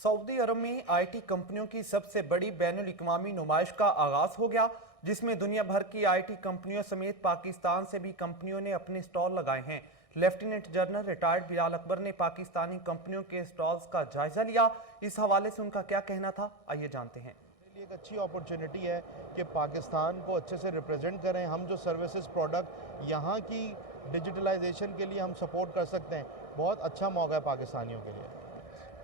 Saudi अरब में IT कंपनियों की सबसे बड़ी बैनुल-अक़वामी नुमाइश का आगाज हो गया, जिसमें दुनिया भर की आईटी कंपनियों समेत पाकिस्तान से भी कंपनियों ने अपने स्टॉल लगाए हैं। Lieutenant general retired Bilal Akbar ने पाकिस्तानी कंपनियों के स्टॉल्स का जायजा लिया। इस हवाले से उनका क्या कहना था, आइए जानते हैं। एक अच्छी अपॉर्चुनिटी है कि पाकिस्तान को अच्छे से रिप्रेजेंट करें। हम जो सर्विसेज प्रोडक्ट यहाँ की डिजिटलाइजेशन के लिए हम सपोर्ट कर सकते हैं, बहुत अच्छा मौका है पाकिस्तानियों के लिए।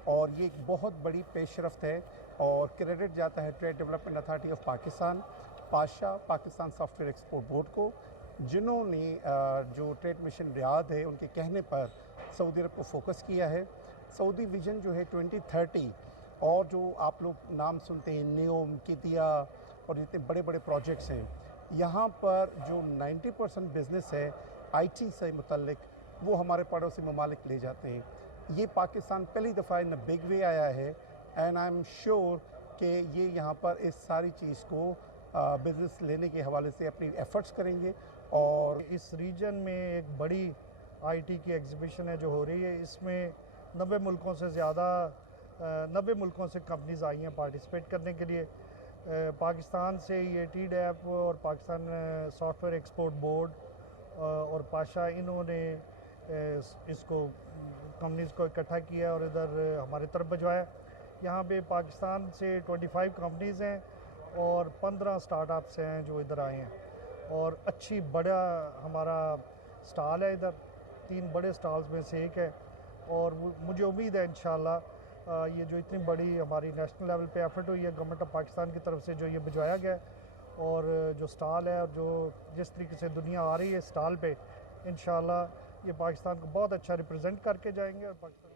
और ये एक बहुत बड़ी पेशरफ्त है और क्रेडिट जाता है trade development authority of Pakistan, Pasha Pakistan software export board को, जिन्होंने जो ट्रेड मिशन रियाद है उनके कहने पर सऊदी अरब को फोकस किया है। सऊदी विजन जो है 2030 और जो आप लोग नाम सुनते हैं नियोम, कितिया और जितने बड़े बड़े प्रोजेक्ट्स हैं, यहाँ पर जो 90% बिज़नेस है आईटी से मुतल्लिक, वो हमारे पड़ोसी ममालिक ले जाते हैं। ये पाकिस्तान पहली दफ़ा इन बिग वे आया है एंड आई एम श्योर कि ये यहाँ पर इस सारी चीज़ को बिज़नेस लेने के हवाले से अपनी एफ़र्ट्स करेंगे। और इस रीजन में एक बड़ी आईटी की एग्जीबिशन है जो हो रही है, इसमें 90 मुल्कों से ज़्यादा 90 मुल्कों से कंपनीज आई हैं पार्टिसिपेट करने के लिए। पाकिस्तान से ये TDAP और पाकिस्तान सॉफ्टवेयर एक्सपोर्ट बोर्ड और पाशा, इन्होंने इसको कंपनीज़ को इकट्ठा किया और इधर हमारी तरफ भिजवाया। यहाँ पे पाकिस्तान से 25 कंपनीज़ हैं और 15 स्टार्टअप्स हैं जो इधर आए हैं और अच्छी बड़ा हमारा स्टॉल है इधर, 3 बड़े स्टॉल्स में से एक है। और मुझे उम्मीद है इंशाल्लाह ये जो इतनी बड़ी हमारी नेशनल लेवल पे एफर्ट हुई है गवर्नमेंट ऑफ पाकिस्तान की तरफ से, जो ये भिजवाया गया है और जो स्टॉल है और जो जिस तरीके से दुनिया आ रही है स्टॉल पे, इंशाल्लाह ये पाकिस्तान को बहुत अच्छा रिप्रेजेंट करके जाएंगे और पाकिस्तान